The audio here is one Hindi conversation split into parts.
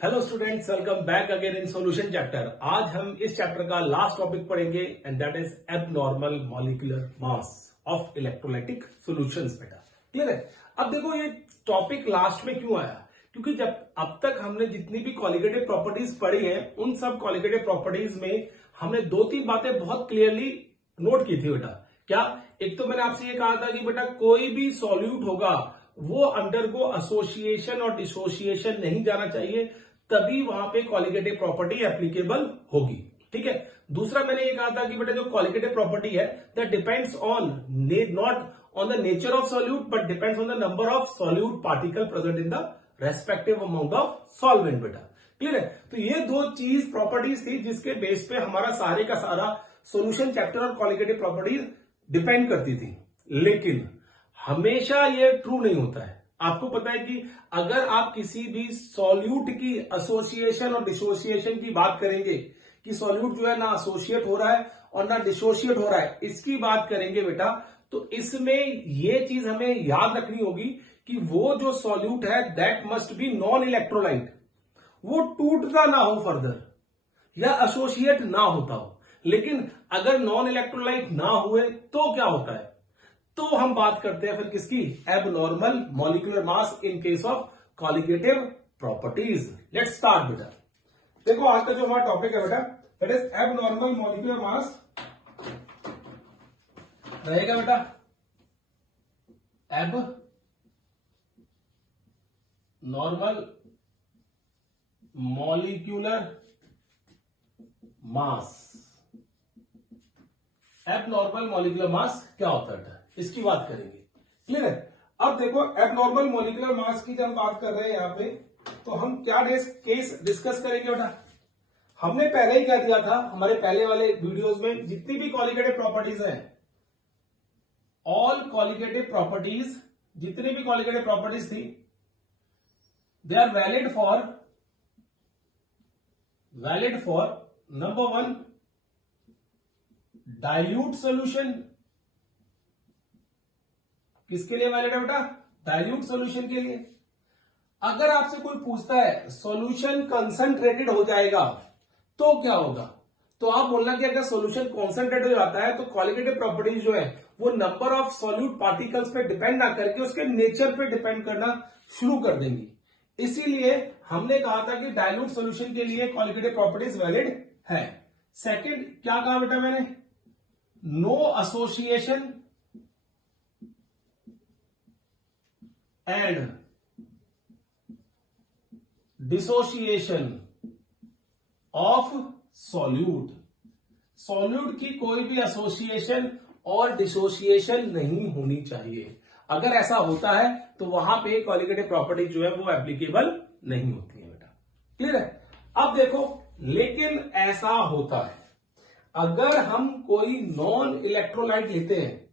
Hello students, welcome back again in solution chapter. आज हम इस चैप्टर का लास्ट टॉपिक पढ़ेंगे and that is abnormal molecular mass of electrolytic solutions. बेटा क्लियर है? अब देखो ये टॉपिक लास्ट में क्यों आया, क्योंकि जब अब तक हमने जितनी भी क्वालिटेटिव प्रॉपर्टीज पढ़ी हैं उन सब क्वालिटेटिव प्रॉपर्टीज में हमने दो तीन बातें बहुत क्लियरली नोट की थी। बेटा क्या? एक तो मैंने आपसे ये कहा था कि बेटा कोई भी सॉल्यूट होगा वो अंडरगो एसोसिएशन और डिसोसिएशन नहीं जाना चाहिए, तभी वहां पे क्वालिटेटिव प्रॉपर्टी एप्लीकेबल होगी। ठीक है। दूसरा मैंने ये कहा था कि बेटा जो क्वालिटेटिव प्रॉपर्टी है that depends on not on the nature of solute but depends on the number of solute particle present in the respective amount of solvent. बेटा क्लियर है? तो ये दो चीज प्रॉपर्टीज थी जिसके बेस पे हमारा सारे का सारा सॉल्यूशन चैप्टर और क्वालिटेटिव प्रॉपर्टीज डिपेंड करती थी। लेकिन हमेशा ये ट्रू नहीं होता है। आपको पता है कि अगर आप किसी भी सॉल्यूट की एसोसिएशन और डिसोसिएशन की बात करेंगे कि सॉल्यूट जो है ना एसोसिएट हो रहा है और ना डिसोसिएट हो रहा है, इसकी बात करेंगे बेटा, तो इसमें ये चीज हमें याद रखनी होगी कि वो जो सॉल्यूट है that must be non electrolyte, वो टूटता ना हो फर्दर या एसोसिएट ना होता हो। लेकिन अगर नॉन इलेक्ट्रोलाइट ना हुए तो क्या होता है? तो हम बात करते हैं फिर किसकी? Abnormal molecular mass in case of colligative properties. Let's start बेटा। देखो आज का जो हमारा टॉपिक है बेटा that is abnormal molecular mass रहेगा बेटा एब normal molecular mass. Abnormal molecular mass क्या होता है बेटा, इसकी बात करेंगे। क्लियर है? अब देखो एबनॉर्मल मॉलिक्यूलर मास की जब बात कर रहे हैं यहां पे, तो हम क्या केस डिस्कस करेंगे बेटा? हमने पहले ही कह दिया था हमारे पहले वाले वीडियोस में, जितनी भी क्वालिटेटिव प्रॉपर्टीज हैं, ऑल क्वालिटेटिव प्रॉपर्टीज, जितनी भी क्वालिटेटिव प्रॉपर्टीज थी they are valid for number one dilute solution. किसके लिए वैलिड है बेटा? डाइल्यूट सॉल्यूशन के लिए। अगर आपसे कोई पूछता है सॉल्यूशन कंसंट्रेटेड हो जाएगा तो क्या होगा, तो आप बोलना कि अगर सॉल्यूशन कॉन्सेंट्रेट हो जाता है तो क्वालिटेटिव प्रॉपर्टीज जो है वो नंबर ऑफ सॉल्यूट पार्टिकल्स पे डिपेंड ना करके उसके नेचर पे डिपेंड करना शुरू कर देंगी। इसीलिए हमने कहा था कि डाइल्यूट सॉल्यूशन के लिए क्वालिटेटिव प्रॉपर्टीज वैलिड है। सेकंड क्या कहा बेटा मैंने? No association and dissociation of solute. Solute की कोई भी एसोसिएशन और डिसोसिएशन नहीं होनी चाहिए। अगर ऐसा होता है तो वहां पे क्वालिटेटिव प्रॉपर्टी जो है वो एप्लीकेबल नहीं होती है बेटा। क्लियर है? अब देखो, लेकिन ऐसा होता है अगर हम कोई नॉन इलेक्ट्रोलाइट लेते हैं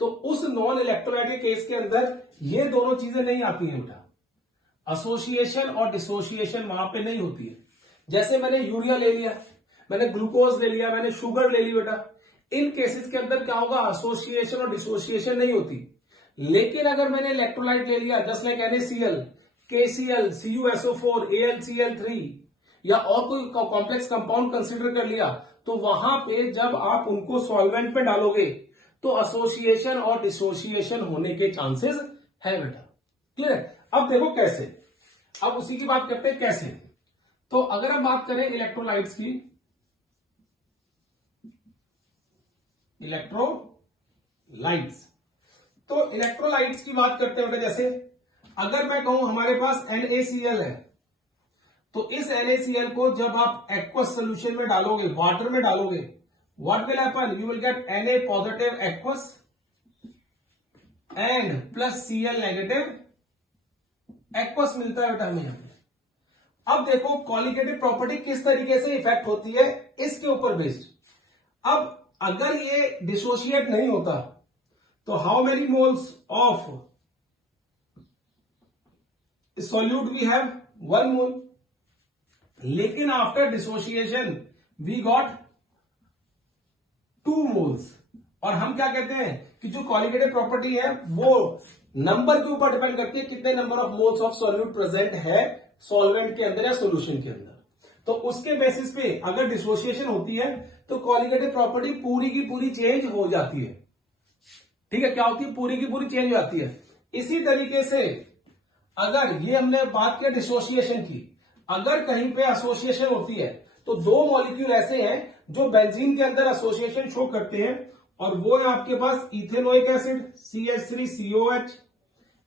तो उस नॉन इलेक्ट्रोलाइट के केस के अंदर ये दोनों चीजें नहीं आती हैं बेटा। एसोसिएशन और डिसोसिएशन वहां पे नहीं होती है। जैसे मैंने यूरिया ले लिया, मैंने ग्लूकोज ले लिया, मैंने शुगर ले ली बेटा, इन केसेस के अंदर क्या होगा? एसोसिएशन और डिसोसिएशन नहीं होती। लेकिन अगर मैंने इलेक्ट्रोलाइट ले लिया just like NaCl, KCl, CuSO4, AlCl3 या और कोई कॉम्प्लेक्स कंपाउंड कंसीडर कर लिया, तो वहां पे जब आप उनको सॉल्वेंट में डालोगे तो एसोसिएशन और डिसोसिएशन होने के चांसेस है बेटा। क्लियर है? अब देखो कैसे, अब उसी की बात करते हैं कैसे। तो अगर हम बात करें इलेक्ट्रोलाइट्स की, इलेक्ट्रोलाइट्स, तो इलेक्ट्रोलाइट्स की बात करते हैं बेटा। जैसे अगर मैं कहूं हमारे पास NaCl है, तो इस NaCl को जब आप एक्वस सोल्यूशन में डालोगे, वाटर में डालोगे, what will happen? You will get Na positive aqueous and plus Cl negative aqueous मिलता है बेटा हमें। अब देखो क्वालिटेटिव प्रॉपर्टी किस तरीके से इफेक्ट होती है इसके ऊपर बेस्ड। अब अगर ये डिसोशिएट नहीं होता तो how many moles of solute we have? 1 mole. लेकिन after dissociation we got 2 moles. और हम क्या कहते हैं कि जो क्वालिटेटिव प्रॉपर्टी है वो नंबर के ऊपर डिपेंड करती है कितने number of moles of solute present है सॉल्वेंट के अंदर या सॉल्यूशन के अंदर। तो उसके बेसिस पे अगर डिसोसिएशन होती है तो कॉलिगेटिव प्रॉपर्टी पूरी की पूरी चेंज हो जाती है। ठीक है, क्या होती है? पूरी की पूरी चेंज हो जाती है। इसी तरीके से अगर ये हमने बात की डिसोसिएशन की, अगर कहीं पे एसोसिएशन होती है तो दो मॉलिक्यूल ऐसे हैं जो बेंजीन के अंदर एसोसिएशन शो करते हैं, और वो है आपके पास ethanoic acid CH3COH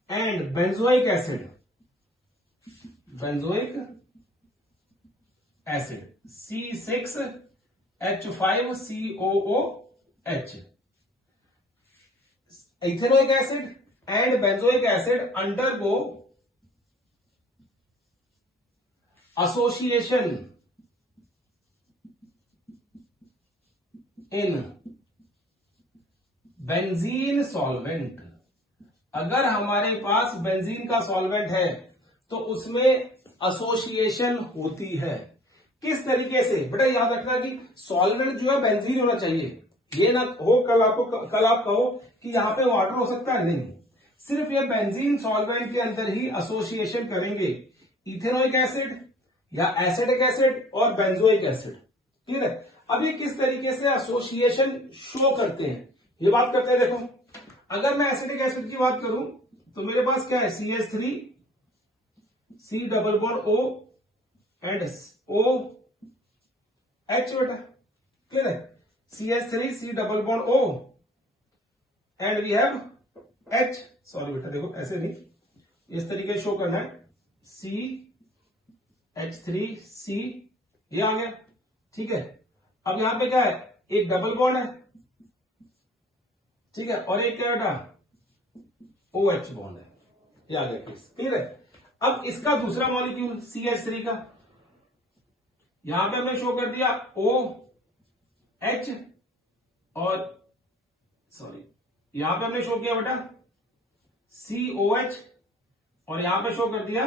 and benzoic acid C6H5COOH। Ethanoic acid and benzoic acid undergo association in benzene solvent. अगर हमारे पास बेंजीन का सॉल्वेंट है तो उसमें एसोसिएशन होती है। किस तरीके से? बेटा याद रखना कि सॉल्वेंट जो है बेंजीन होना चाहिए। ये ना हो कल आप कहो कि यहां पे वाटर हो सकता है, नहीं, सिर्फ ये बेंजीन सॉल्वेंट के अंदर ही एसोसिएशन करेंगे इथेनोइक एसिड या एसिटिक एसिड और बेंजोइक एसिड। क्लियर है? अब ये किस तरीके से एसोसिएशन शो करते हैं ये बात करते हैं। देखो, अगर मैं एसिटिक एसिड की बात करूं तो मेरे पास क्या है? CH3 C double bond O and OH बेटा। क्लियर है? CH3 C double bond O and we have H। Sorry बेटा, देखो ऐसे नहीं, इस तरीके से शो करना है। CH3C ये आ गया। ठीक है, अब यहां पे क्या है? एक डबल बॉन्ड है, ठीक है, और एक क्या बेटा? OH बॉन्ड है। ये आ गया केस। क्लियर है? अब इसका दूसरा मॉलिक्यूल CH3 का, यहां पे हमने शो कर दिया OH और सॉरी यहां पे हमने शो किया बेटा COH और यहां पे शो कर दिया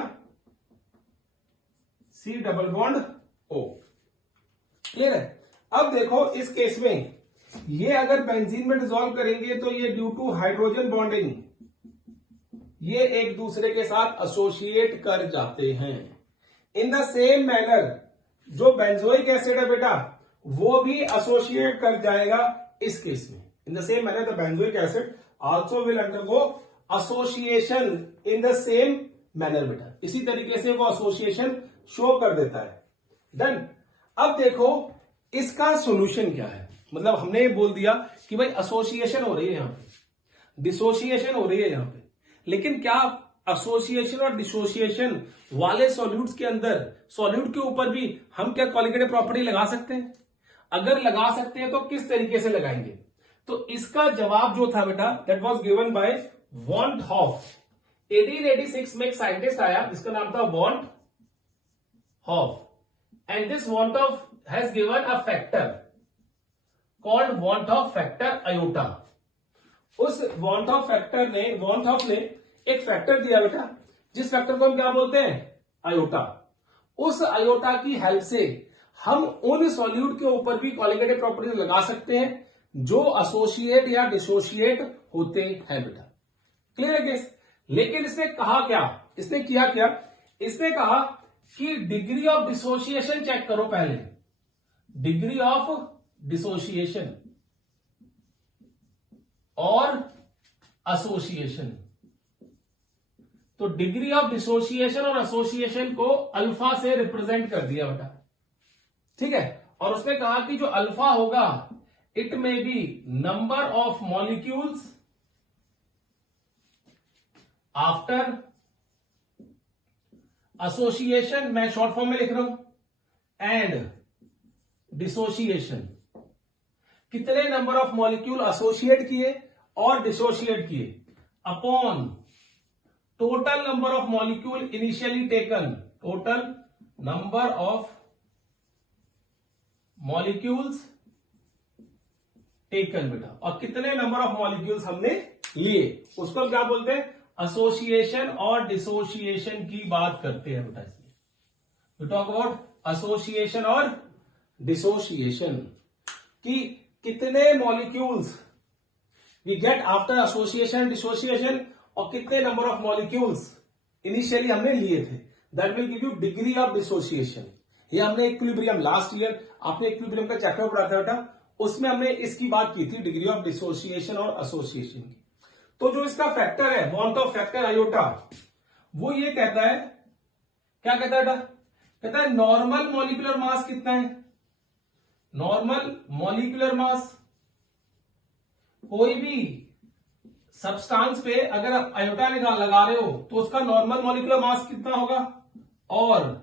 C double bond O। Clear है? अब देखो इस केस में ये अगर बेंजीन में डिसॉल्व करेंगे तो ये ड्यू टू हाइड्रोजन बॉन्डिंग ये एक दूसरे के साथ एसोसिएट कर जाते हैं। इन द सेम मैनर जो बेंजोइक एसिड है बेटा वो भी एसोसिएट कर जाएगा इस केस में। In the same manner the benzoic acid also will undergo association in the same manner बेटा। इसी तरीके से वो एसोसिएशन शो कर देता है। डन। अब देखो इसका सॉल्यूशन क्या है। मतलब हमने ये बोल दिया कि भाई एसोसिएशन हो रही है यहां पे, डिसोसिएशन हो रही है यहां पे, लेकिन क्या एसोसिएशन और डिसोसिएशन वाले सॉल्यूट्स के अंदर सॉल्यूट के ऊपर भी हम क्या कॉलिगेटिव प्रॉपर्टी लगा सकते हैं? अगर लगा सकते हैं तो किस तरीके से लगाएंगे? तो इसका जवाब जो था बेटा that was given by Van Hoff. 1886 में एक साइंटिस्ट आया जिसका नाम था Van Hoff, and this Van Hoff has given a factor called Van Hoff factor iota. उस वॉन हॉफ ने एक फैक्टर दिया बेटा, जिस फैक्टर को हम क्या बोलते हैं? आयोटा। उस आयोटा की हेल्प से हम उन सॉल्यूट के ऊपर भी कॉलिगेटिव प्रॉपर्टीज लगा सकते हैं जो एसोसिएट या डिसोसिएट होते हैं बेटा। क्लियर है केस? लेकिन इसने कहा क्या? इसने किया क्या? इसने कहा कि डिग्री ऑफ डिसोसिएशन चेक करो पहले। डिग्री ऑफ डिसोसिएशन और एसोसिएशन। तो डिग्री ऑफ डिसोसिएशन और एसोसिएशन को अल्फा से रिप्रेजेंट कर दिया बेटा। ठीक है, और उसने कहा कि जो अल्फा होगा it may be number of molecules after association, मैं शॉर्ट फॉर्म में लिख रहा हूं, एंड डिसोसिएशन। कितने नंबर ऑफ मॉलिक्यूल एसोसिएट किए और डिसोसिएट किए upon total number of molecule initially taken. Total number of molecules taken बेटा, और कितने नंबर ऑफ मॉलिक्यूल्स हमने लिए उसको हम क्या बोलते हैं? एसोसिएशन और डिसोसिएशन की बात करते हैं बेटा। इसमें टॉक अबाउट एसोसिएशन और डिसोसिएशन कि कितने molecules we get after association dissociation और कितने नंबर ऑफ मॉलिक्यूल्स इनिशियली हमने लिए थे, that will give you degree of dissociation. ये हमने इक्विलिब्रियम लास्ट ईयर आपने इक्विलिब्रियम का चैप्टर पढ़ा था बेटा, उसमें हमने इसकी बात की थी, डिग्री ऑफ डिसोसिएशन और एसोसिएशन की। तो जो इसका फैक्टर है, बॉन्ड ऑफ फैक्टर आयोटा, वो ये कहता है, क्या कहता है बेटा? कहता है नॉर्मल मॉलिक्यूलर मास कितना है। नॉर्मल मॉलिक्यूलर मास, कोई भी सब्सटेंस पे अगर आप आयोटा लगा रहे हो तो उसका नॉर्मल मॉलिक्यूलर मास कितना होगा, और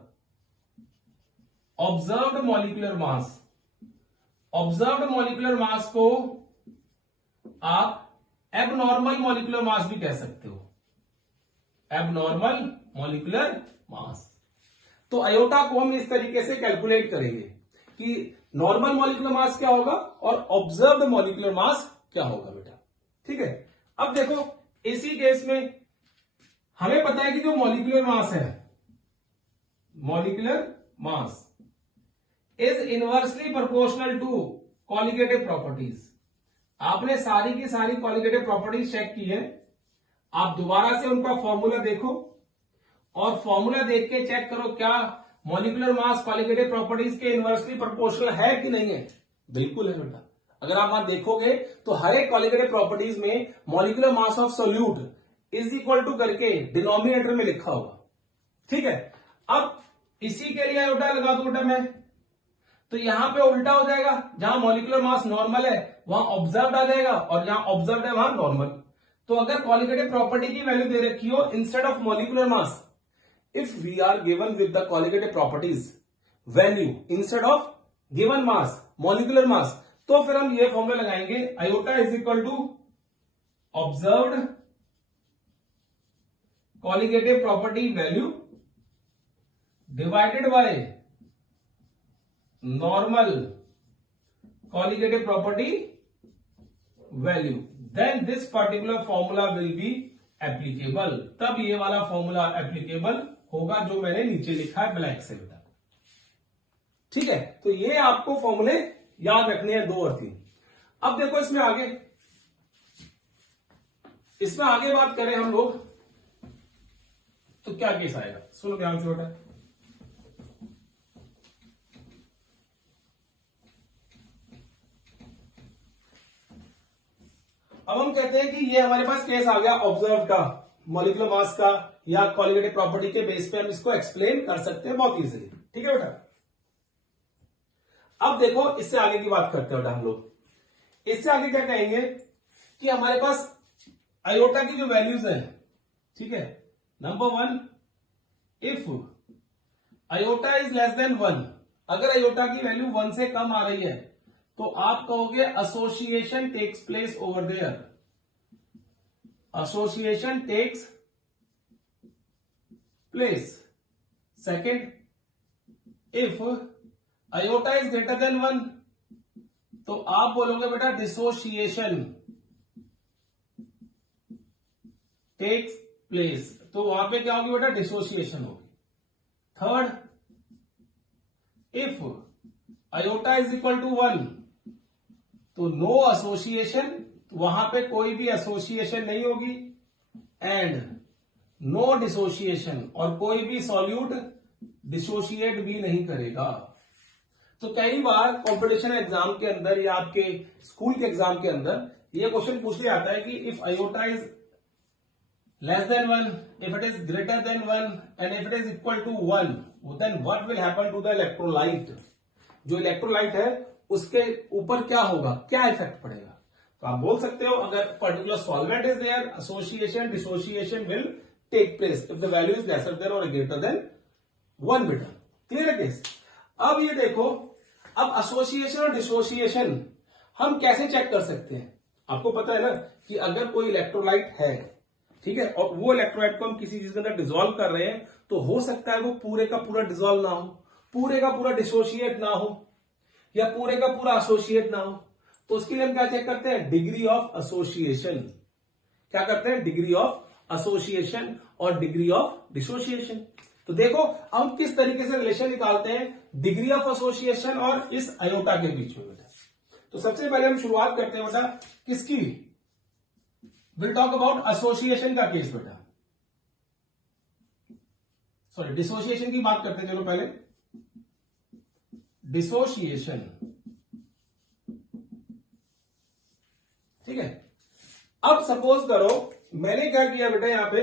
observed molecular mass, observed molecular mass को आप एबनॉर्मल मॉलिक्यूलर मास भी कह सकते हो, एबनॉर्मल मॉलिक्यूलर मास। तो आयोटा को हम इस तरीके से कैलकुलेट करेंगे कि नॉर्मल मॉलिक्यूलर मास क्या होगा और ऑब्जर्व्ड मॉलिक्यूलर मास क्या होगा बेटा, ठीक है। अब देखो इसी केस में हमें पता है कि जो मॉलिक्यूलर मास है, molecular mass is inversely proportional to colligative properties. आपने सारी की सारी कॉलिगेटिव प्रॉपर्टीज चेक की है, आप दोबारा से उनका फॉर्मूला देखो और फॉर्मूला देख के चेक करो क्या मॉलिक्यूलर मास कॉलिगेटिव प्रॉपर्टीज के इनवर्सली प्रोपोर्शनल है कि नहीं है। बिल्कुल है बेटा, अगर आप वहां देखोगे तो हर एक कॉलिगेटिव प्रॉपर्टीज में molecular mass of solute is equal to करके डिनोमिनेटर में लिखा होगा, ठीक है। अब इसी के लिए आयोटा लगा दो बेटा मैं, तो यहां पे उल्टा हो जाएगा, जहां मॉलिक्यूलर मास नॉर्मल है वहां ऑब्जर्व्ड आ जाएगा और जहां ऑब्जर्व्ड है वहां नॉर्मल। तो अगर कॉलिगेटिव प्रॉपर्टी की वैल्यू दे रखी हो instead of molecular mass, if we are given with the colligative properties value instead of given mass molecular mass, तो फिर हम ये फॉर्मूला लगाएंगे, iota is equal to observed colligative property value divided by normal colligative property value, then this particular formula will be applicable. तब ये वाला फॉर्मूला एप्लीकेबल होगा जो मैंने नीचे लिखा है ब्लैक से बेटा, ठीक है। तो ये आपको फॉर्मूले याद रखने हैं 2 और 3। अब देखो इसमें आगे बात करें हम लोग तो क्या केस आएगा, सुनो ध्यान से बेटा। अब हम कहते हैं कि ये हमारे पास केस आ गया ऑब्जर्व का, मॉलिक्यूलर मास का या कॉलिगेटिव प्रॉपर्टी के बेस पे हम इसको एक्सप्लेन कर सकते हैं बहुत इजीली, ठीक है बेटा। अब देखो इससे आगे की बात करते हैं बेटा हम लोग। इससे आगे क्या कहेंगे कि हमारे पास आयोटा की जो वैल्यूज है, ठीक है। Number 1, if iota is less than 1, अगर आयोटा की वैल्यू 1 से कम आ रही है तो आप कहोगे association takes place over there, association takes place. Second, if iota is greater than 1 तो आप बोलोगे बेटा डिसोसिएशन टेक्स प्लेस, तो वहां पे क्या होगी बेटा, डिसोसिएशन होगी। Third, if iota is equal to 1 तो नो एसोसिएशन, वहां पे कोई भी एसोसिएशन नहीं होगी, एंड नो डिसोसिएशन, और कोई भी सॉल्यूट डिसोशिएट भी नहीं करेगा। तो कई बार कंपटीशन एग्जाम के अंदर या आपके स्कूल के एग्जाम के अंदर ये क्वेश्चन पूछ लिया जाता है कि if iota is less than 1, if it is greater than 1 and if it is equal to 1, then what will happen to the electrolyte? जो इलेक्ट्रोलाइट है उसके ऊपर क्या होगा, क्या इफेक्ट पड़ेगा। तो आप बोल सकते हो अगर particular solvent is there, association dissociation will take place if the value is lesser than और ग्रेटर देन 1 बेटा, क्लियर है केस। अब ये देखो, अब एसोसिएशन और डिसोसिएशन हम कैसे चेक कर सकते हैं। आपको पता है ना कि अगर कोई इलेक्ट्रोलाइट है, ठीक है, और वो इलेक्ट्रोलाइट को हम किसी चीज के अंदर डिसॉल्व कर रहे हैं तो हो सकता है वो पूरे का पूरा डिसॉल्व ना हो, पूरे का पूरा डिसोशिएट ना हो, या पूरे का पूरा एसोसिएट ना हो। तो उसके लिए हम क्या चेक करते हैं, डिग्री ऑफ एसोसिएशन। क्या करते हैं, डिग्री ऑफ एसोसिएशन और डिग्री ऑफ डिसोसिएशन। तो देखो हम किस तरीके से रिलेशन निकालते हैं डिग्री ऑफ एसोसिएशन और इस आयोटा के बीच में बेटा। तो सबसे पहले हम शुरुआत करते हैं बेटा किसकी, विल टॉक अबाउट एसोसिएशन का केस बेटा, सॉरी डिसोसिएशन की बात करते हैं। चलो पहले डिसोसिएशन, ठीक है। अब सपोज करो मैंने क्या किया बेटा, यहां पे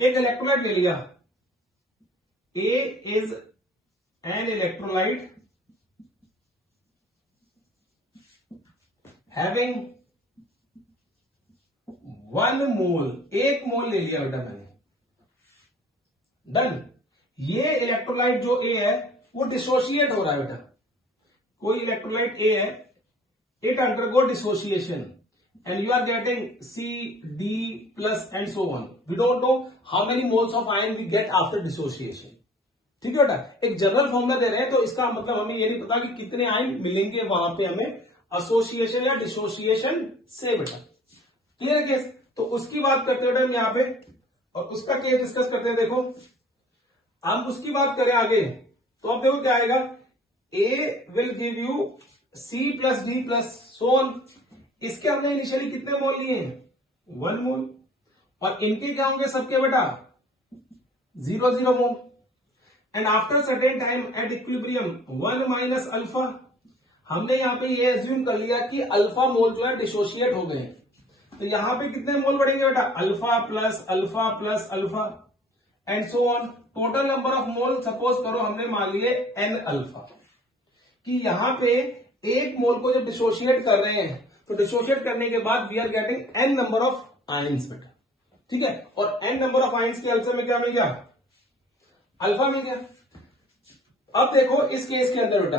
एक इलेक्ट्रोलाइट ले लिया, ए इज एन इलेक्ट्रोलाइट हैविंग 1 मोल, 1 मोल ले लिया बेटा मैंने, डन। ये इलेक्ट्रोलाइट जो ए है वो डिसोशिएट हो रहा है बेटा, कोई इलेक्ट्रोलाइट ए है, it undergo dissociation and you are getting C, D plus and so on. We don't know how many moles of ion we get after dissociation. ठीक है बेटा, एक जनरल फॉर्मूला दे रहे हैं, तो इसका मतलब हमें ये नहीं पता कि कितने आयन मिलेंगे वहां पे हमें एसोसिएशन या डिसोसिएशन से बेटा। क्लियर है केस? तो उसकी बात करते हैं बेटा हम यहाँ पे, और उसका केस डिस्कस करते हैं। देखो हम उसकी बात करें आगे, तो अब देखो क्या आएगा, A will give you C plus D plus so on. इसके हमने इनिशियली कितने मोल लिए हैं, 1 मोल, और इनके क्या होंगे सबके बेटा 0 mole. And after certain time at equilibrium 1 minus alpha, हमने यहां पे ये एज्यूम कर लिया कि अल्फा मोल जो है डिसोशिएट हो गए, तो यहां पे कितने मोल बढ़ेंगे बेटा, alpha plus alpha plus alpha and so on. Total number of mole suppose करो हमने मान लिए n अल्फा, कि यहां पे एक मोल को जब डिसोशिएट कर रहे हैं तो डिसोशिएट करने के बाद we are getting n number of ions बेटा, ठीक है। और n नंबर ऑफ आयंस के आंसर में क्या मिल गया, अल्फा मिल गया। अब देखो इस केस के अंदर बेटा,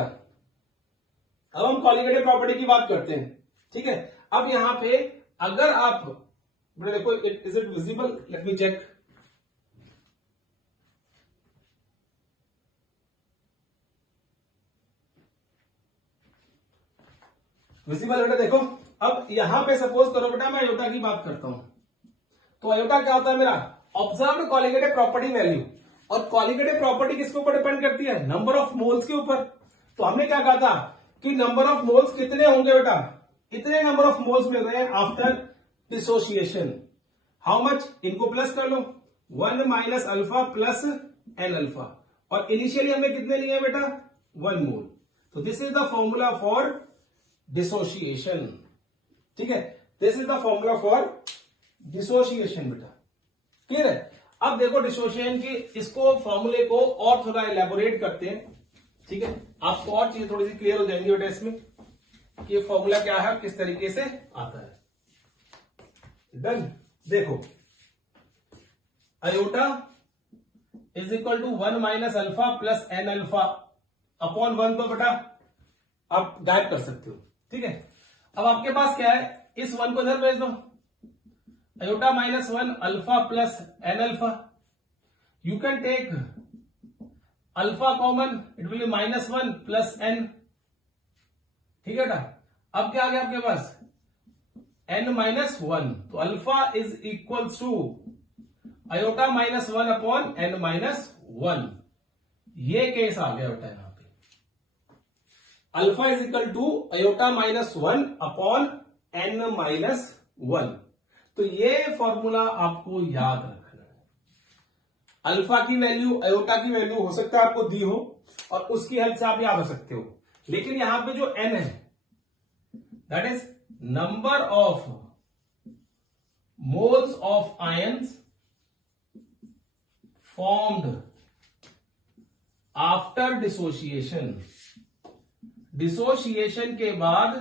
अब हम कॉलिगेटिव प्रॉपर्टी की बात करते हैं, ठीक है। अब यहां पे अगर आप बेटा देखो, is it visible, let me check. Visible बेटा देखो, अब यहां पे सपोज करो बेटा मैं अयोटा की बात करता हूं, तो अयोटा क्या होता है मेरा, ऑब्जर्व्ड कॉलिगेटिव प्रॉपर्टी वैल्यू। और कॉलिगेटिव प्रॉपर्टी किसके ऊपर डिपेंड करती है, नंबर ऑफ मोल्स के ऊपर। तो हमने क्या कहा था कि नंबर ऑफ मोल्स कितने होंगे बेटा, इतने नंबर ऑफ मोल्स मिल रहे हैं आफ्टर डिसोसिएशन। हाउ मच, इनको प्लस कर लो, 1 minus alpha plus n alpha, और इनिशियली हमने कितने लिए बेटा 1 मोल। तो this is the formula for dissociation, ठीक है। This is the formula for dissociation बेटा, क्लियर है। अब देखो डिसोसिएशन की इसको फॉर्मूले को और थोड़ा एलैबोरेट करते हैं, ठीक है। आपको और चीजें थोड़ी सी क्लियर हो जाएंगी बेटा इसमें कि फॉर्मूला क्या है, किस तरीके से आता है। डन। देखो iota is equal to 1 minus alpha plus n alpha upon 1 को बेटा आप गायब कर सकते हो, ठीक है। अब आपके पास क्या है, इस 1 को इधर भेज दो, iota minus 1 alpha plus n alpha, you can take alpha common, it will be -1 plus n, ठीक है बेटा। अब क्या आ गया आपके पास n माइनस 1, तो alpha is equal to aorta minus 1 upon n minus 1, ये केस आ गया बेटा यहां पे, alpha is equal to aorta minus 1 upon n minus 1। तो ये फॉर्मूला आपको याद रखना है। अल्फा की वैल्यू अयोटा की वैल्यू हो सकता है आपको दी हो और उसकी हेल्प से आप याद हो सकते हो, लेकिन यहां पे जो n है that is number of moles of ions formed after dissociation. Dissociation के बाद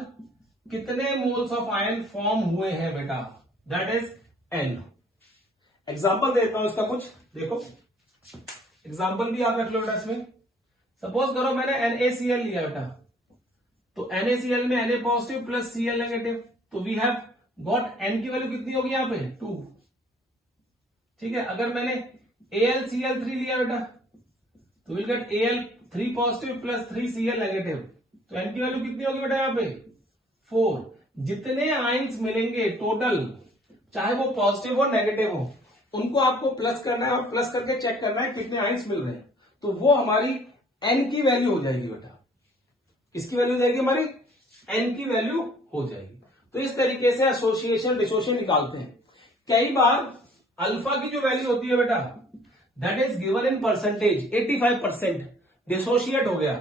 कितने मोल्स ऑफ आयन फॉर्म हुए हैं बेटा, दैट इज n। एग्जाम्पल देता हूं इसका कुछ, देखो एग्जाम्पल भी आप रख लो बेटा इसमें। सपोज करो मैंने NaCl लिया बेटा, तो NaCl में Na positive plus Cl negative, तो वी हैव गॉट n की वैल्यू कितनी होगी यहां पे 2, ठीक है। अगर मैंने AlCl3 लिया बेटा, तो will get Al3 positive plus 3Cl negative, तो n की वैल्यू कितनी होगी बेटा यहां पे 4। जितने आयंस मिलेंगे टोटल, चाहे वो पॉजिटिव हो नेगेटिव हो, उनको आपको प्लस करना है और प्लस करके चेक करना है कितने आयंस मिल रहे हैं, तो वो हमारी n की वैल्यू हो जाएगी बेटा। किसकी वैल्यू हो जाएगी, हमारी n की वैल्यू हो जाएगी। तो इस तरीके से एसोसिएशन डिसोसिएशन निकालते हैं। कई बार अल्फा की जो वैल्यू होती है बेटा that is given in percentage 85% dissociate हो गया।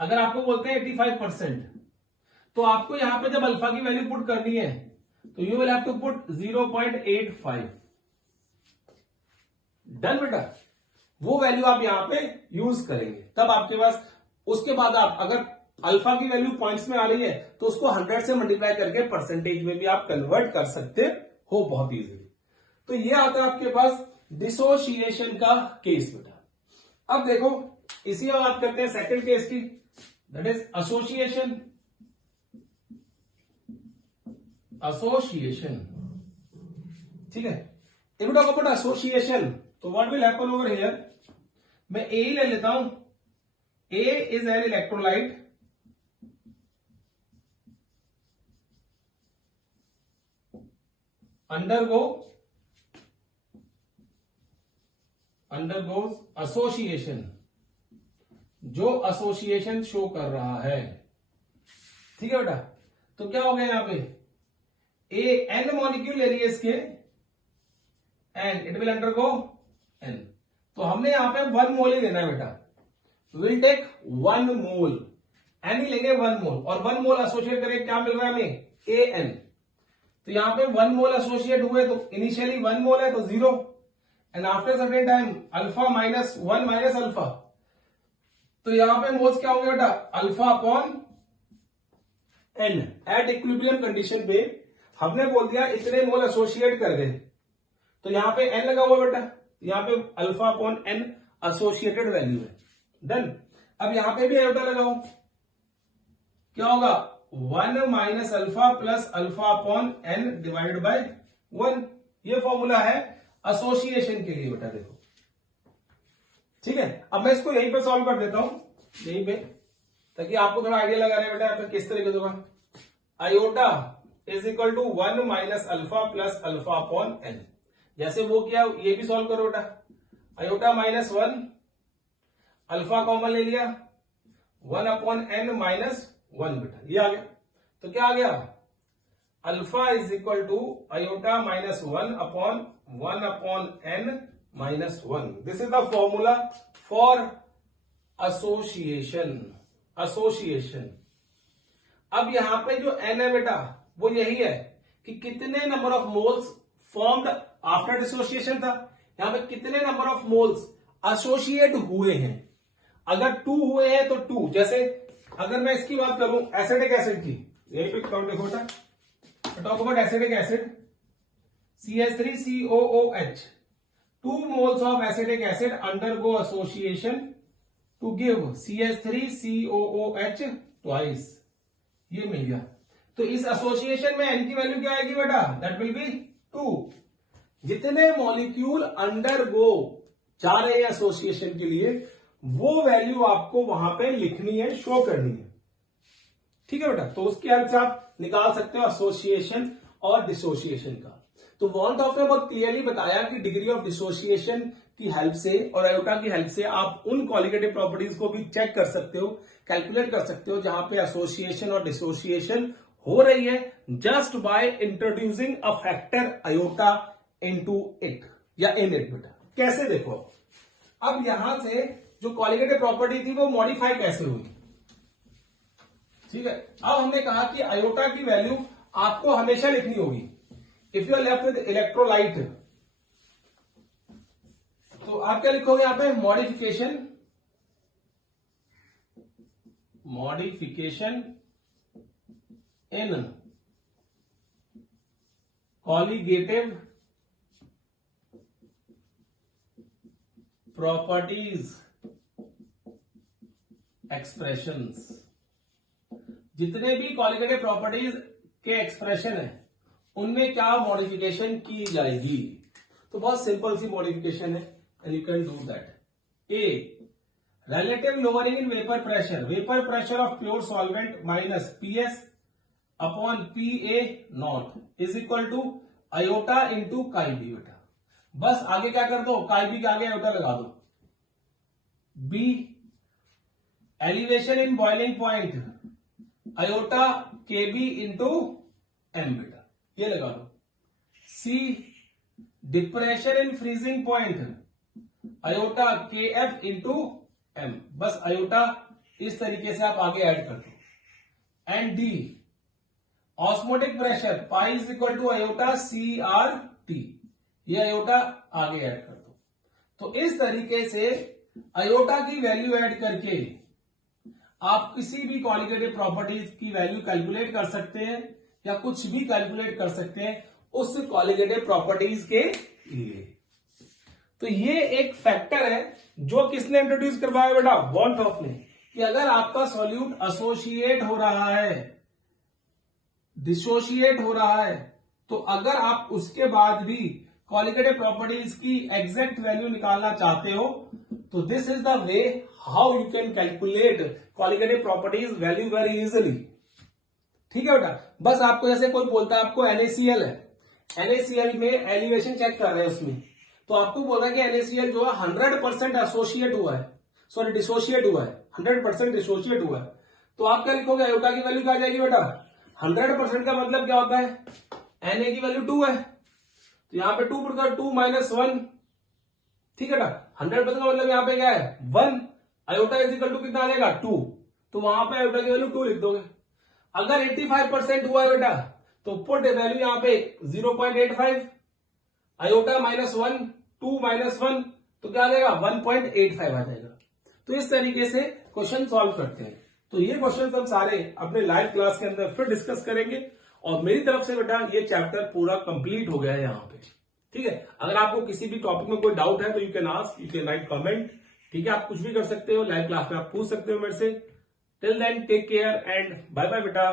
अगर आपको बोलते हैं 85%, तो आपको यहां पे जब अल्फा की वैल्यू पुट करनी है तो you will have to put 0.85। Done बेटा, वो वैल्यू आप यहां पे यूज करेंगे, तब आपके पास उसके बाद आप अगर अल्फा की वैल्यू पॉइंट्स में आ रही है तो उसको 100 से मल्टीप्लाई करके परसेंटेज में भी आप कन्वर्ट कर सकते हो बहुत इजीली। तो ये आता है आपके पास डिसोसिएशन का केस बेटा। अब देखो इसी में बात करते हैं सेकंड केस की, दैट इज एसोसिएशन। एसोसिएशन, ठीक है। If we talk about association, तो what will happen over here, मैं ए ही ले लेता हूं। A is an electrolyte undergoes association, जो एसोसिएशन शो कर रहा है, ठीक है बेटा। तो क्या हो गया यहां पे, ए एन मॉलिक्यूल ले लिए इसके and it will undergo n. तो हमने यहां पे 1 मोल ही लेना है बेटा, विल टेक 1 मोल, एन ही लेंगे 1 मोल, और 1 मोल एसोसिएट करें, क्या मिल रहा है हमें, ए एन। तो यहां पे 1 मोल एसोसिएट हुए, तो इनिशियली 1 मोल है तो 0, and after certain time alpha minus 1 minus alpha, तो यहां पे मोल्स क्या होंगे बेटा, alpha upon n. At equilibrium condition पे हमने बोल दिया इतने मोल एसोसिएट कर गए, तो यहां पे एन लगा हुआ बेटा, यहां पे alpha upon n associated value है। डन। अब यहां पे भी आयोटा लगाओ, क्या होगा, 1 minus alpha plus alpha upon n divided by 1। ये फॉर्मूला है एसोसिएशन के लिए बेटा, देखो, ठीक है। अब मैं इसको यहीं पे सॉल्व कर देता हूं, यहीं पे, ताकि आपको थोड़ा आइडिया लगा रहे बेटा यहाँ पे किस तरीके से होगा। Iota is equal to 1 minus alpha plus alpha upon n, जैसे वो किया ये भी सॉल्व करो बेटा। आयोटा माइनस 1, अल्फा कॉमन ले लिया, 1 अपॉन एन माइनस 1 बेटा, ये आ गया। तो क्या आ गया, alpha is equal to iota minus 1 upon n minus 1। This is the formula for association. Association, अब यहां पे जो एन है बेटा वो यही है कि कितने number of moles formed after dissociation था, यहां पे कितने नंबर ऑफ मोल्स एसोसिएट हुए हैं। अगर 2 हुए हैं तो 2, जैसे अगर मैं इसकी बात करूं एसिडिक एसिड की, यही पे काउंट देखो बेटा, talk about acidic acid, CH3COOH, 2 moles of acetic acid undergo association to give CH3COOH twice, ये मिल गया। तो इस एसोसिएशन में एन की वैल्यू क्या आएगी बेटा, दैट विल बी 2। जितने मॉलिक्यूल अंडरगो जा रहे हैं एसोसिएशन के लिए, वो वैल्यू आपको वहां पे लिखनी है, शो करनी है, ठीक है बेटा। तो उसकी हेल्प से आप निकाल सकते हो एसोसिएशन और डिसोसिएशन का। तो वॉन टॉप ने बहुत क्लियरली बताया कि डिग्री ऑफ डिसोसिएशन की हेल्प से और आयोटा की हेल्प से आप उन क्वालिटेटिव प्रॉपर्टीज को भी चेक कर सकते हो, कैलकुलेट कर सकते हो, जहां पे एसोसिएशन और डिसोसिएशन हो रही है, just by introducing a factor iota into it या इन इट बेटा। कैसे, देखो अब यहां से जो क्वालिटेटिव प्रॉपर्टी थी वो मॉडिफाई कैसे हुई, ठीक है। अब हमने कहा कि आयोटा की वैल्यू आपको हमेशा लिखनी होगी। If you are left with electrolyte, तो आप क्या लिखोगे यहां पे, modification in colligative properties expressions. जितने भी कॉलिगेटिव प्रॉपर्टीज के एक्सप्रेशन है उनमें क्या मॉडिफिकेशन की जाएगी। तो बहुत सिंपल सी मॉडिफिकेशन है and you can do that. A, relative lowering in vapor pressure of pure solvent minus PS upon PA naught is equal to iota into chi b बेटा। बस आगे क्या कर दो, chi b के आगे iota लगा दो। B, elevation in boiling point iota kb into M बेटा, ये लगा लो। सी depression in freezing point iota K F into M, बस आयोटा इस तरीके से आप आगे ऐड कर दो। And the osmotic pressure pi is equal to iota C R T, ये आयोटा आगे ऐड कर दो। तो इस तरीके से आयोटा की वैल्यू ऐड करके आप किसी भी कॉलिगेटिव प्रॉपर्टीज की वैल्यू कैलकुलेट कर सकते हैं या कुछ भी कैलकुलेट कर सकते हैं उस कॉलिगेटिव प्रॉपर्टीज के लिए। तो ये एक फैक्टर है जो किसने इंट्रोड्यूस करवाया बेटा, वॉल्टॉफ ने, कि अगर आपका सॉल्यूट एसोसिएट हो रहा है, डिसोशिएट हो रहा है, तो अगर आप उसके बाद भी कॉलिगेटिव प्रॉपर्टीज की एग्जैक्ट वैल्यू निकालना चाहते हो तो this is the way how you can calculate colligative properties value very easily. ठीक है बेटा, बस आपको जैसे कोई बोलता है आपको NaCl है, NaCl में एलिवेशन चेक कर रहे हैं उसमें, तो आपको बोल रहा है कि NaCl जो है 100% एसोसिएट हुआ है, सॉरी डिसोशिएट हुआ है, 100% डिसोशिएट हुआ है, तो आप क्या लिखोगे, आयोटा की वैल्यू क्या आ जाएगी बेटा, 100% का मतलब क्या होता है, Na की वैल्यू 2 है, तो यहां पे 2 पड़ता 2 - 1, ठीक है ना, 100% का मतलब यहां पे क्या है 1, आयोटा इज इक्वल टू कितना आ जाएगा 2, तो वहां पे आयोटा की वैल्यू 2 लिख दोगे। अगर 85% हुआ है बेटा तो पुट वैल्यू यहां पे 0.85, आयोटा -1, 2 - 1 तो क्या आ जाएगा 1.85 आ जाएगा। तो इस तरीके से क्वेश्चन सॉल्व करते हैं। तो ये क्वेश्चन हम सारे अपने लाइव क्लास के अंदर फिर डिस्कस करेंगे और मेरी तरफ से बेटा ये चैप्टर पूरा कंप्लीट हो गया है यहाँ पे। ठीक है, अगर आपको किसी भी टॉपिक में कोई डाउट है तो you can ask, you can write comment. ठीक है, आप कुछ भी कर सकते हो, लाइव क्लास में आप पूछ सकते हो मेरे से। Till then take care and bye bye बेटा।